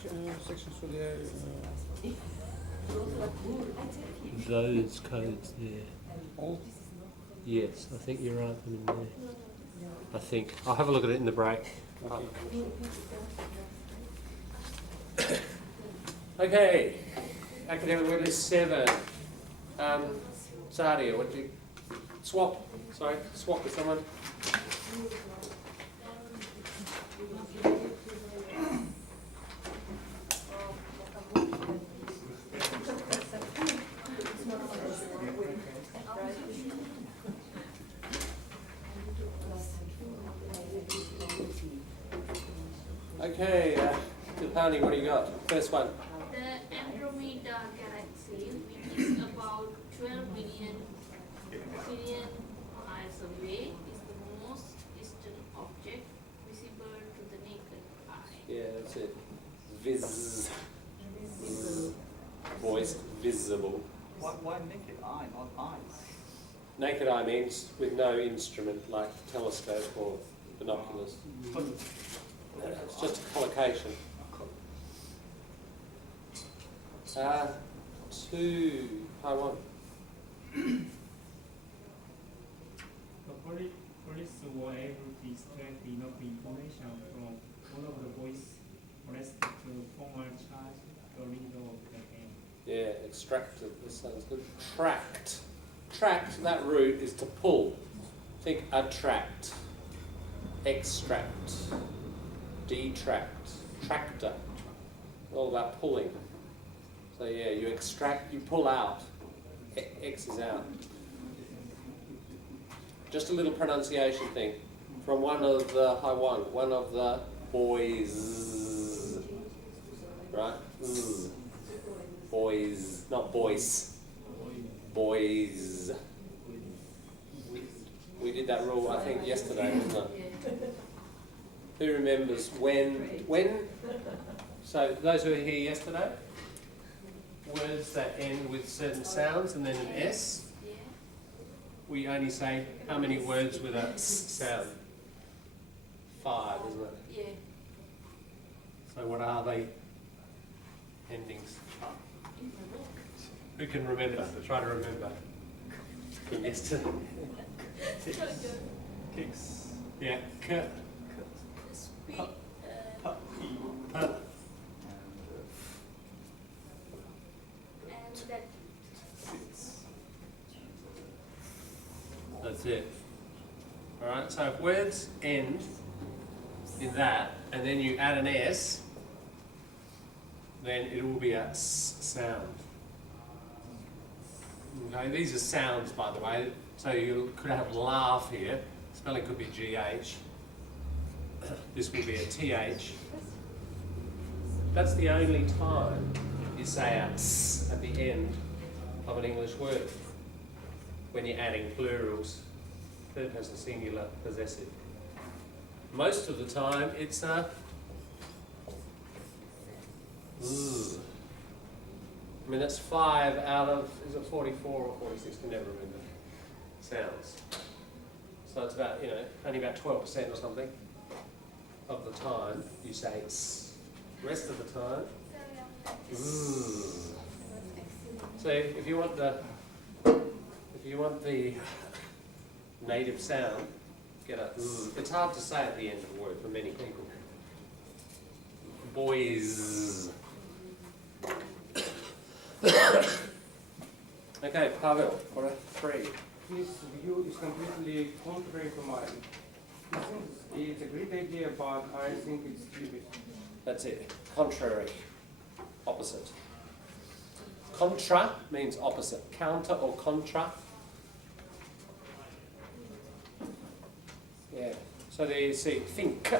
which sections were there? Those codes there. All? Yes, I think you write them in there. I think. I'll have a look at it in the break. Okay. Okay. Academic word list 7. Sadia, what do you... Swap. Sorry, swap with someone. Okay, Pilpani, what do you got? First one. The Andromeda galaxy, which is about 12 billion miles away, is the most distant object visible to the naked eye. Yeah, that's it. Voice, visible. Why naked eye, not eyes? Naked eye means with no instrument like telescope or binoculars. It's just a collocation. 2, Taiwan. The police were able to extract enough information from all of the voice arrested to formal charge the leader of the game. Yeah, extracted. This sounds good. Tract. Tract, that root is to pull. Think attract. Extract. Detract. Tractor. All about pulling. So yeah, you extract, you pull out. X is out. Just a little pronunciation thing. From one of the Haiwan, one of the boys. Right? Boys, not boys. Boys. We did that rule, I think, yesterday, wasn't it? Who remembers when? So those who were here yesterday, words that end with certain sounds and then an S. Yeah. We only say how many words with a S sound? 5, isn't it? Yeah. So what are they? Endings. Who can remember? Try to remember. From yesterday. Kicks. Yeah. K. Speed, P. and that That's it. Alright, so if words end in that, and then you add an S, then it will be a S sound. Okay, these are sounds, by the way, so you could have laugh here. Spelling could be GH. This will be a TH. That's the only time you say a S at the end of an English word, when you're adding plurals, third person singular, possessive. Most of the time it's a Z. I mean, that's 5 out of, is it 44 or 46? I never remember. Sounds. So it's about, only about 12% or something of the time you say S. Rest of the time, Z. So if you want the native sound, get a Z. It's hard to say at the end of a word for many people. Boys. Okay, Pavel, what are 3? His view is completely contrary to mine. He thinks it's a great idea, but I think it's stupid. That's it. Contrary. Opposite. Contra means opposite. Counter or contra. Yeah. So there you see, think.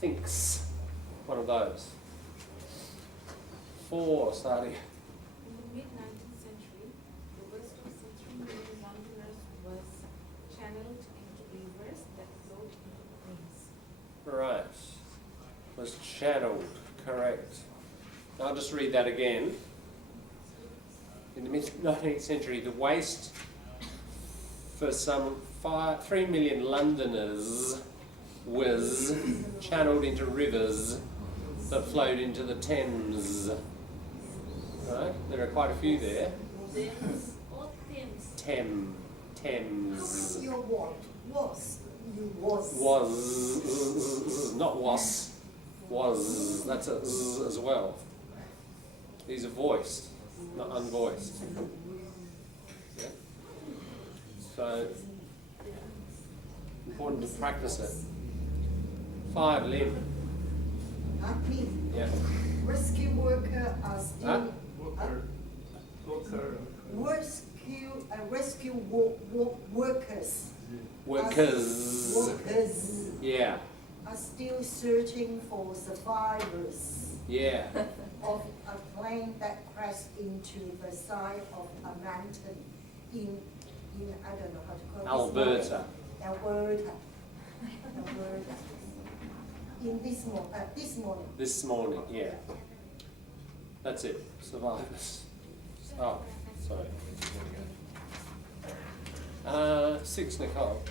Thinks. One of those. 4, Sadi. In the mid-19th century, the west of Central European Londoners was channeled into rivers that flowed into plains. Right. Was channeled. Correct. I'll just read that again. In the mid-19th century, the waste for some 3 million Londoners was channeled into rivers that flowed into the Thames. Right? There are quite a few there. Thames or Thames? Thames. Your what? Was. You was. Was. Not was. Was. That's a z as well. These are voiced, not unvoiced. Yeah? So, important to practice it. 5, Lynn. Me. Yeah. Rescue worker are still. Huh? Rescue workers. Workers. Workers Yeah. are still searching for survivors Yeah. of a plane that crashed into the side of a mountain in I don't know how to call it. Alberta. Alberta. This morning. Yeah. That's it. Survivors. Oh, sorry. 6, Nicole.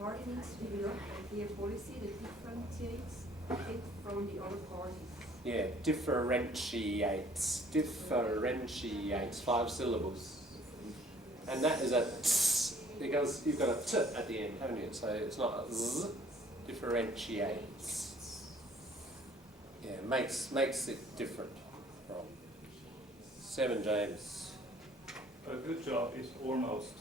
Parties will not be a policy that differentiates it from the other parties. Yeah, differentiates. Differentiates. 5 syllables. And that is a tss, because you've got a t at the end, haven't you? So it's not a z. Differentiates. Yeah, makes it different from. 7, James. A good job is almost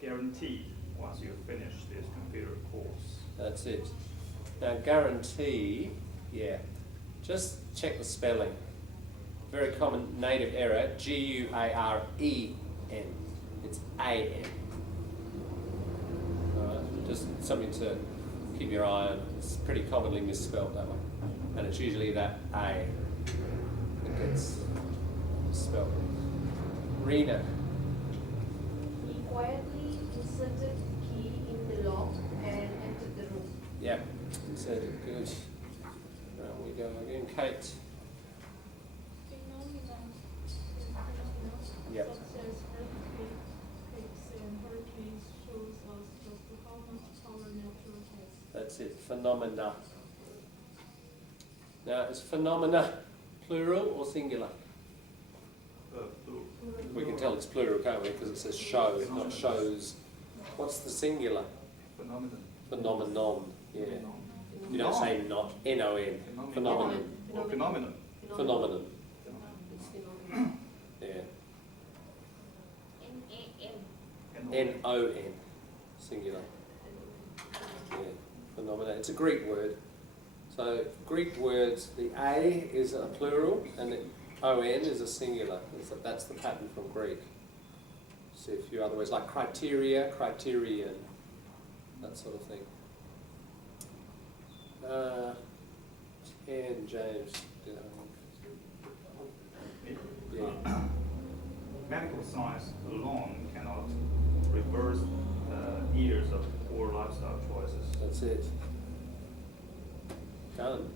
guaranteed once you finish this computer course. That's it. Now guarantee, yeah. Just check the spelling. Very common native error, G-U-A-R-E-N. It's A-N. Alright, just something to keep your eye on. It's pretty commonly misspelled that way. And it's usually that A that gets spelled. Rena. He quietly inserted the key in the lock and entered the room. Yeah, inserted. Good. Round we go again. Kate. Yep. Such as earthquakes and hurricanes shows us just how much power nature has. That's it. Phenomena. Now, is phenomena plural or singular? Plural. We can tell it's plural, can't we? Because it says show, not shows. What's the singular? Phenomenon. Phenomenon. Yeah. You don't say not. N-O-N. Phenomenon. Or phenomenon. Phenomenon. It's phenomenal. Yeah. N-A-M. N-O-N. Singular. Yeah. Phenomena. It's a Greek word. So Greek words, the A is a plural and the O-N is a singular. That's the pattern from Greek. See a few other words like criteria, criterion, that sort of thing. 10, James. Yeah. Medical science alone cannot reverse years of poor lifestyle choices. That's it. Done.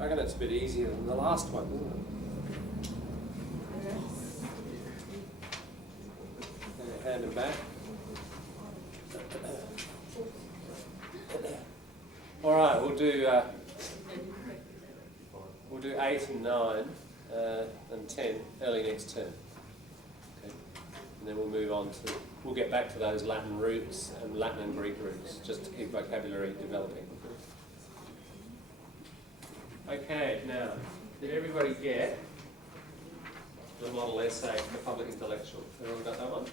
I reckon that's a bit easier than the last one, isn't it? Hand it back. All right, we'll do 8 and 9 and 10 early next term. Okay. And then we'll move on to, we'll get back to those Latin roots and Latin and Greek roots, just to keep vocabulary developing. Okay, now, did everybody get the model essay for public intellectual? Everyone got that one?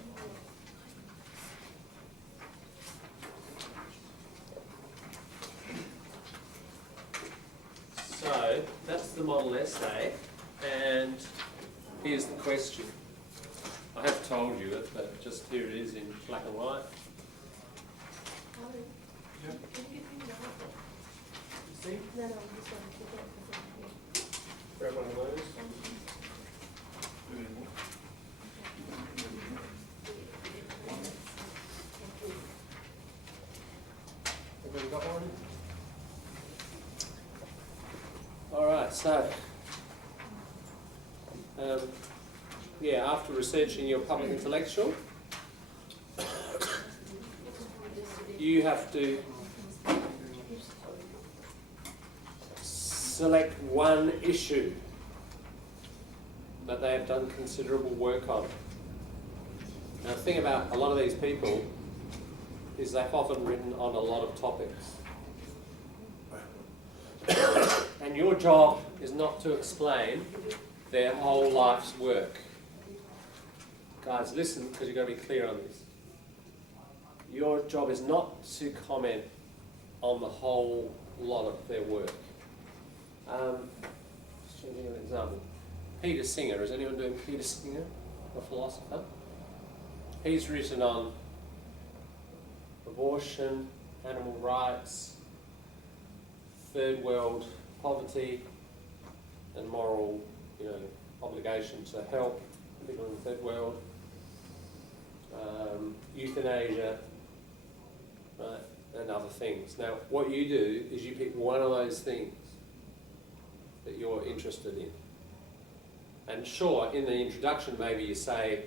So, that's the model essay, and here's the question. I have told you it, but just here it is in black and white. See? Grab one of those. Everyone got one? All right, so yeah, after researching your public intellectual, you have to select one issue that they have done considerable work on. Now the thing about a lot of these people is they've often written on a lot of topics. And your job is not to explain their whole life's work. Guys, listen, because you've got to be clear on this. Your job is not to comment on the whole lot of their work. Just to give you an example. Peter Singer, is anyone doing Peter Singer, a philosopher? He's written on abortion, animal rights, third world poverty, and moral, obligation to help people in the third world, euthanasia, right, and other things. Now, what you do is you pick one of those things that you're interested in. And sure, in the introduction, maybe you say,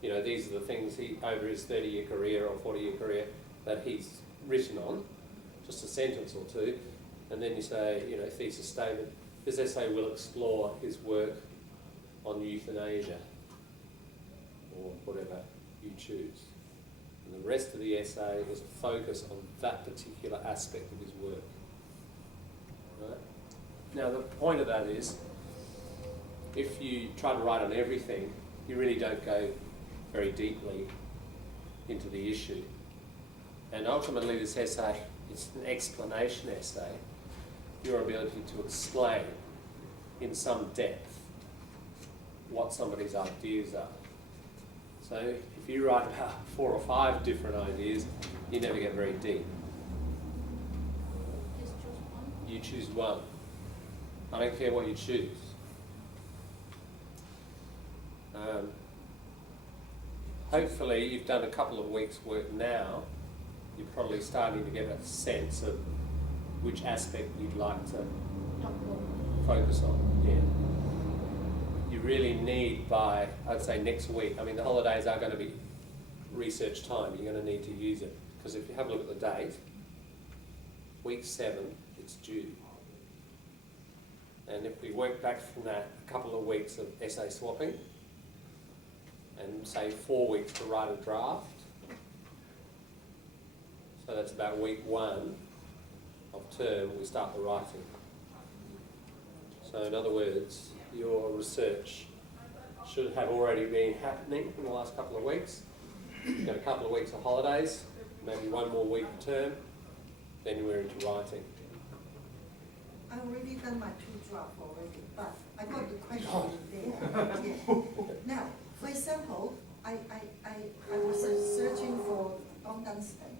these are the things over his 30-year career or 40-year career that he's written on, just a sentence or two, and then you say, thesis statement. This essay will explore his work on euthanasia, or whatever you choose. And the rest of the essay is a focus on that particular aspect of his work. Right? Now, the point of that is, if you try to write on everything, you really don't go very deeply into the issue. And ultimately this essay, it's an explanation essay, your ability to explain in some depth what somebody's ideas are. So if you write about 4 or 5 different ideas, you never get very deep. Just choose one. You choose one. I don't care what you choose. Hopefully you've done a couple of weeks' work now. You're probably starting to get a sense of which aspect you'd like to focus on. Yeah. You really need by, I'd say next week, the holidays are going to be research time. You're going to need to use it. Because if you have a look at the date, week 7, it's due. And if we work back from that, a couple of weeks of essay swapping, and say 4 weeks to write a draft. So that's about week 1 of term, we start the writing. So in other words, your research should have already been happening in the last couple of weeks. You've got a couple of weeks of holidays, maybe 1 more week of term, then we're into writing. I already done my 2 drafts already, but I got the question there. Yeah. Now, for example, I was searching for Don Dunstan,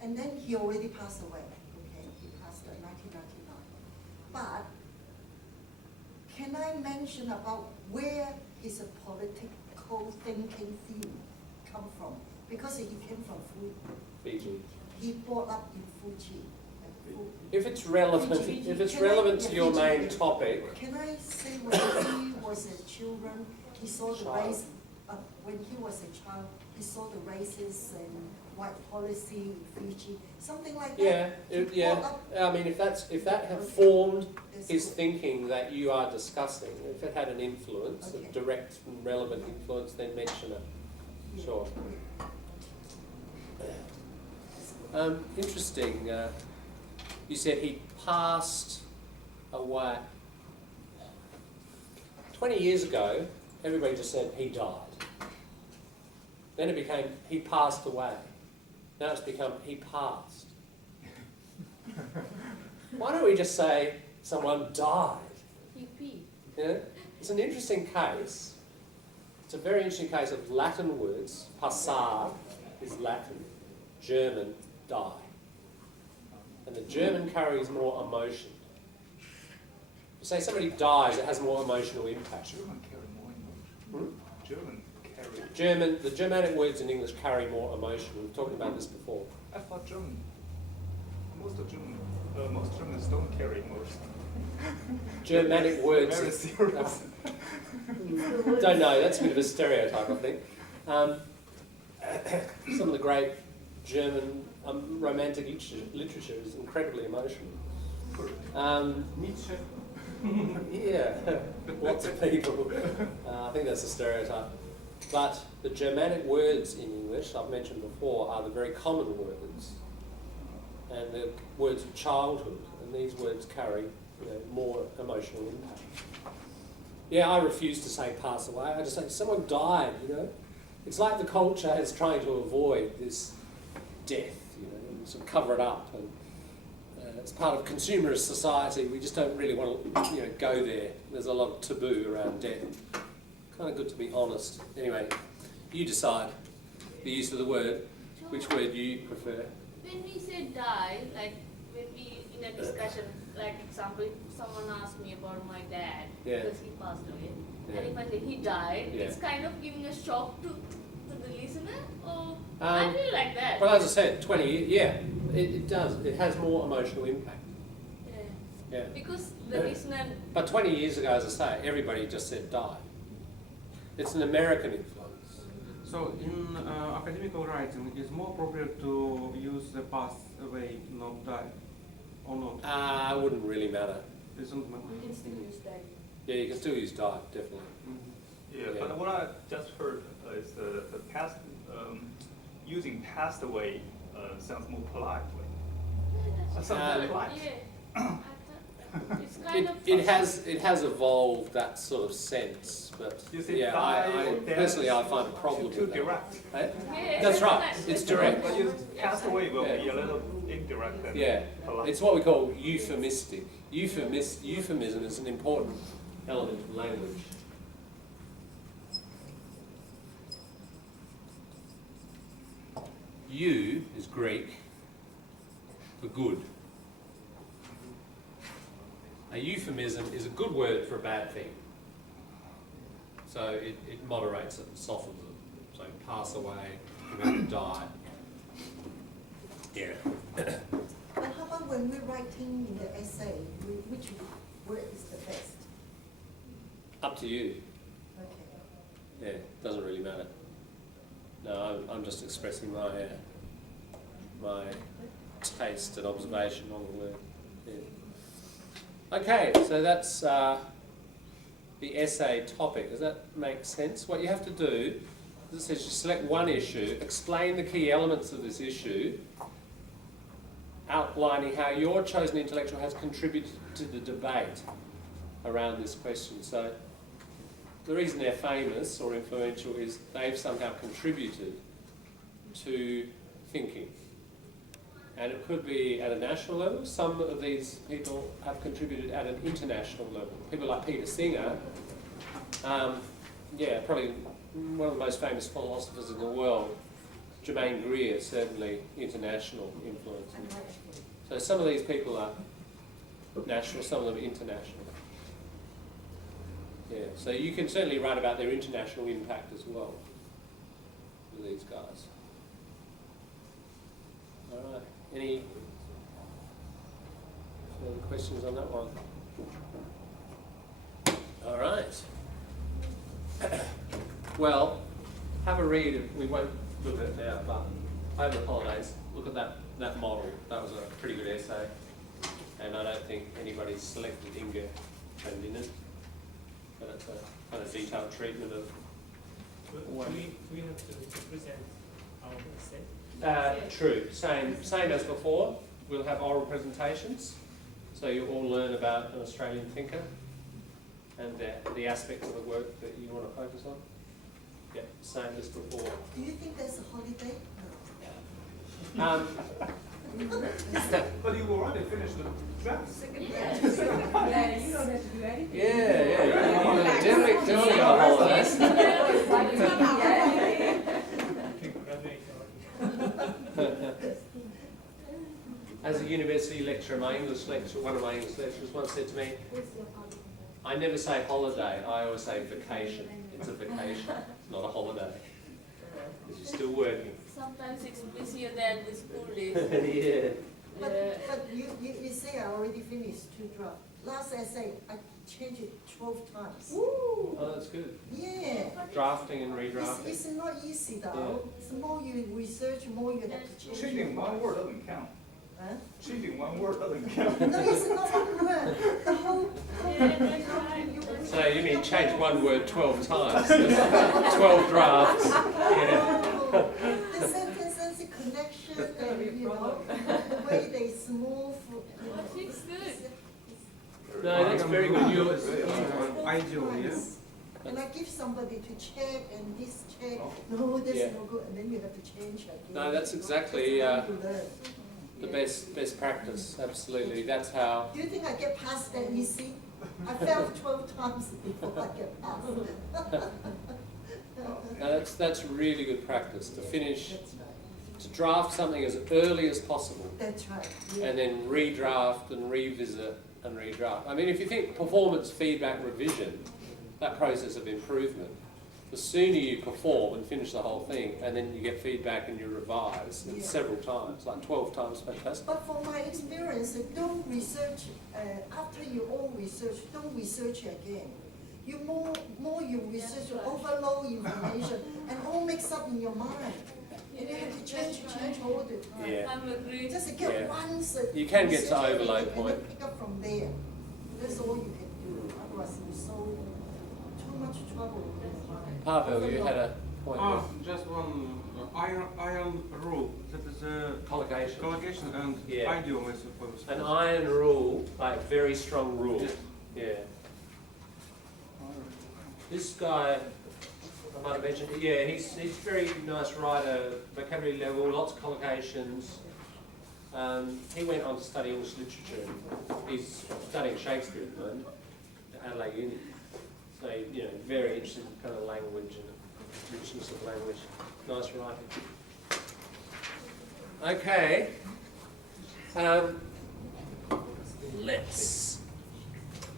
and then he already passed away. Okay, he passed in 1999. But can I mention about where his political thinking field come from? Because he came from Fiji. He brought up in Fuji. If it's relevant, to your main topic. Can I say when he was a children, he saw the race, when he was a child, he saw the races and white policy in Fiji, something like that? Yeah. If that had formed his thinking that you are discussing, if it had an influence, Okay. a direct and relevant influence, then mention it. Yeah. Sure. Interesting. You said he passed away. 20 years ago, everybody just said he died. Then it became he passed away. Now it's become he passed. Why don't we just say someone died? Yippee. Yeah? It's an interesting case. It's a very interesting case of Latin words. Passar is Latin. German, die. And the German carries more emotion. You say somebody dies, it has more emotional impact. German carry more emotion. German carry. The Germanic words in English carry more emotion. We've talked about this before. I thought most Germans don't carry emotion. Germanic words. Very serious. Don't know, that's a bit of a stereotype, I think. Some of the great German romantic literature is incredibly emotional. Nietzsche. Yeah, lots of people. I think that's a stereotype. But the Germanic words in English, I've mentioned before, are the very common words. And the words of childhood, and these words carry more emotional impact. Yeah, I refuse to say pass away. I just say someone died, It's like the culture is trying to avoid this death, and sort of cover it up. And it's part of consumerist society. We just don't really want to, go there. There's a lot of taboo around death. Kind of good to be honest. Anyway, you decide the use of the word. Which word you prefer? When we say die, like when we in a discussion, like example, if someone asked me about my dad because he passed away, and if I say he died, it's kind of giving a shock to the listener. Or I feel like that. Well, as I said, 20 years. It does. It has more emotional impact. Yeah. Because the listener. But 20 years ago, as I say, everybody just said die. It's an American influence. So in academical writing, it's more appropriate to use the pass away, not die, or not? It wouldn't really matter. Doesn't matter. You can still use that. Yeah, you can still use die, definitely. Yeah, but what I just heard is the past, using passed away sounds more polite. Sounds more polite. Yeah. It's kind of. It has evolved that sort of sense, but You say yeah, die I or death personally I find a problem too with that. direct. Eh? Yeah, That's right. nice. It's direct. But you passed away will Yeah. be a little indirect and Yeah, polite. it's what we call euphemistic. Euphemism is an important element of language. Eu is Greek for good. A euphemism is a good word for a bad thing. So it moderates it and softens it. So pass away, you're going to die. Yeah. But how about when we're writing in the essay, which word is the best? Up to you. Okay. Yeah, doesn't really matter. No, I'm just expressing my taste and observation on the word. Yeah. Okay, so that's the essay topic. Does that make sense? What you have to do, as it says, you select one issue, explain the key elements of this issue, outlining how your chosen intellectual has contributed to the debate around this question. So the reason they're famous or influential is they've somehow contributed to thinking. And it could be at a national level. Some of these people have contributed at an international level. People like Peter Singer, probably one of the most famous philosophers in the world. Germaine Greer, certainly international influence. So some of these people are national, some of them international. Yeah, so you can certainly write about their international impact as well with these guys. All right, any further questions on that one? All right. Well, have a read. We won't look at it now, but over the holidays, look at that model. That was a pretty good essay. And I don't think anybody's selected Inga Van Linden. But it's a kind of detailed treatment of Do we have to present our essay? true. Same as before. We'll have oral presentations, so you all learn about an Australian thinker and the aspects of the work that you want to focus on. Yeah, same as before. Do you think that's a holiday? But you already finished the draft. Yeah, you don't have to do anything. Yeah. Definitely on holidays. As a university lecturer, one of my English lecturers once said to me, I never say holiday, I always say vacation. It's a vacation, it's not a holiday. Because you're still working. Sometimes it's busier than the school days. Yeah. But you say I already finished 2 drafts. Last essay, I changed it 12 times. Oh, that's good. Yeah. Drafting and redrafting. It's not easy though. The more you research, more you have to change. Changing one word doesn't count. Huh? Changing one word doesn't count. No, it's not one word. The whole that's right. So you mean change one word 12 times? 12 drafts. Yeah. The sentences, the connection, and the way they smooth. It's good. No, that's very good. You Ideal, yeah. And I give somebody to check and this check, no, that's Yeah. no good, and then you have to change again. No, that's exactly That's how you learn. the best practice. Absolutely. That's how. Do you think I get past that easy? I failed 12 times before I get past. No, that's really good practice to finish, That's right. to draft something as early as possible, That's right. Yeah. and then redraft and revisit and redraft. I mean, if you think performance feedback revision, that process of improvement, the sooner you perform and finish the whole thing, and then you get feedback and you revise Yeah. several times, like 12 times, fantastic. But from my experience, don't research, after you all research, don't research again. You more you research, you overload information, and all mixed up in your mind. And you have to change all the time. Yeah. I'm agree. Just get Yeah. one You can get to research overload and then point. pick up from there. That's all you can do. Otherwise, you're so too much trouble. Pavel, you had a point Ah, just one iron rule. That is a Collocation. collocation and Yeah. idiom, I suppose. An iron rule, like very strong rule. Yes. Yeah. This guy, I might have mentioned, yeah, he's very nice writer, vocabulary level, lots of collocations. He went on to study English literature. He's studying Shakespeare at the moment at Adelaide Uni. So, you know, very interested in kind of language and richness of language. Nice writing. Okay.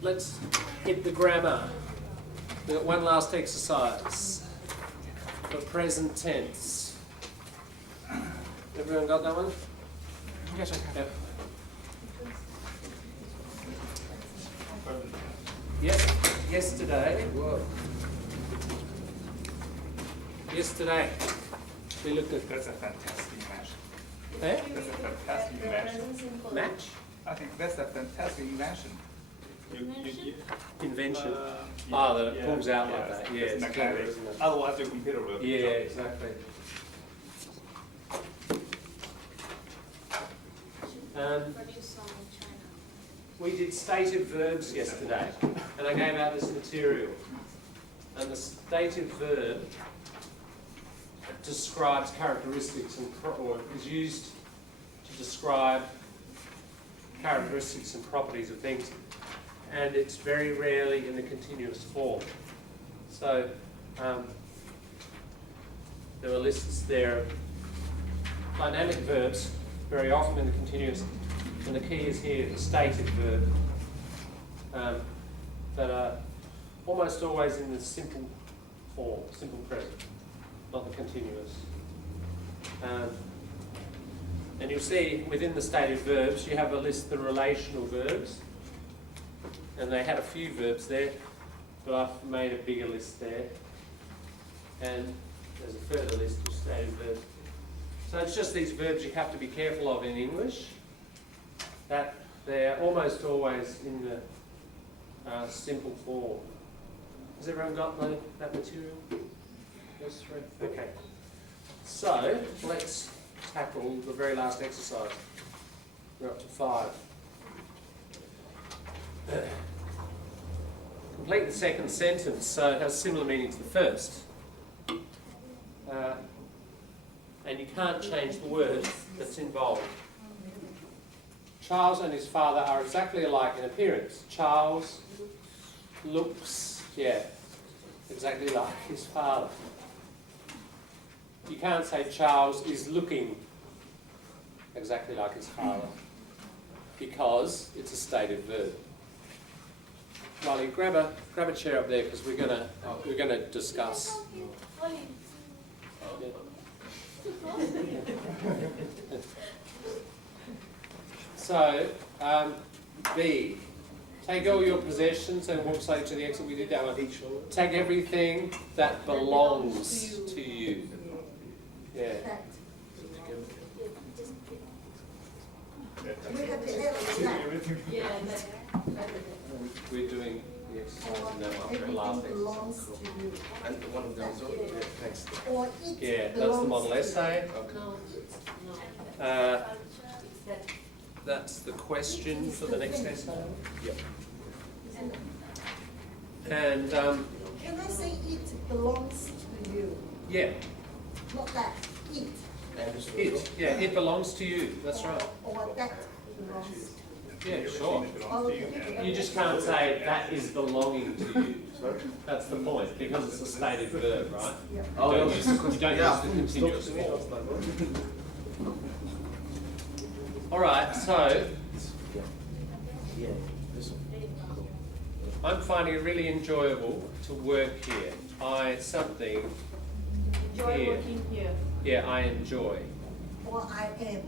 Let's hit the grammar. We've got one last exercise for present tense. Everyone got that one? Yes, I have. Yep. Yep. Yesterday, we looked at That's a fantastic invention. eh? That's a fantastic invention. Match I think that's a fantastic invention. invention. Yeah, that it pulls out like that. Yeah, it's it's clever, mechanic. isn't it? Otherwise, your computer will. Yeah, drop. exactly. Produce some in China. We did stative verbs yesterday, and I gave out this material. And the stative verb describes characteristics or is used to describe characteristics and properties of things, and it's very rarely in the continuous form. So there are lists there of dynamic verbs, very often in the continuous, and the key is here the stative verb, that are almost always in the simple form, simple present, not the continuous. And you'll see within the stative verbs you have a list of the relational verbs, and they had a few verbs there, but I've made a bigger list there, and there's a further list of stative verbs. So it's just these verbs you have to be careful of in English, that they're almost always in the simple form. Has everyone got that material? Those three? Okay. So let's tackle the very last exercise. We're up to 5. Complete the second sentence, so it has similar meaning to the first. And you can't change the word that's involved. Charles and his father are exactly alike in appearance. Charles looks, exactly like his father. You can't say Charles is looking exactly like his father, because it's a stative verb. Molly, grab a chair up there, because we're gonna discuss. So, B, take all your possessions and walk slowly to the exit. We did that one. Take everything that belongs to you. Yeah. We have to add that. Yeah, We're doing in that one for Everything laughing. belongs to you. And one of them, so yeah, thanks. Or it Yeah, that's the belongs model to essay. No. That's the question for the next essay. Yep. And Can I say it belongs to you? yeah, Not that, it. it. Yeah, it belongs to you. That's right. Or that belongs. Yeah, sure. Okay. You just can't say that is belonging to you. Sorry? That's the point, because it's a stated verb, right? Yeah. Oh, You no, don't use the continuous Stop. form. All right, so Yeah, this one. I'm finding it really enjoyable to work here. Something Enjoy here. working here. Yeah, I enjoy. Or I am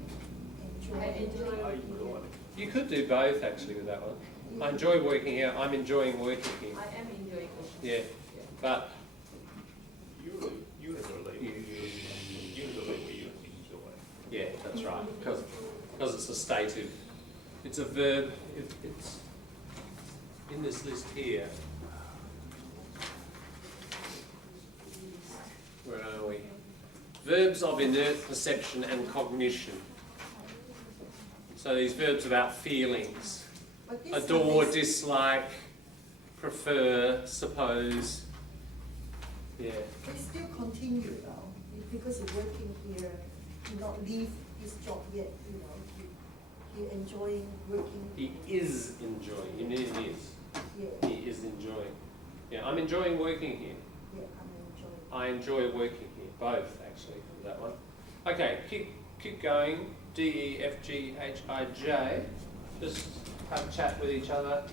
I enjoying. enjoy I working enjoy. here. You could do both actually with that one. I enjoy working here. I'm enjoying working here. I am enjoying working. Yeah, but Usually we use enjoy. yeah, that's right. Because it's a stative. It's a verb. It's in this list here. Where are we? Verbs of inert perception and cognition. So these verbs about feelings. But this Adore, is- dislike, prefer, suppose. Yeah. They still continue though, because you're working here, you not leave this job yet, you know, you're enjoying working, He is enjoying. You need is. yeah, He is enjoying. Yeah, I'm enjoying working here. yeah, I'm enjoying. I enjoy working here. Both, actually, for that one. Okay, keep going. D, E, F, G, H, I, J. Just have a chat with each other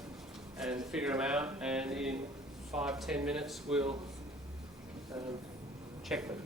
and figure them out. And in 5-10 minutes, we'll check them.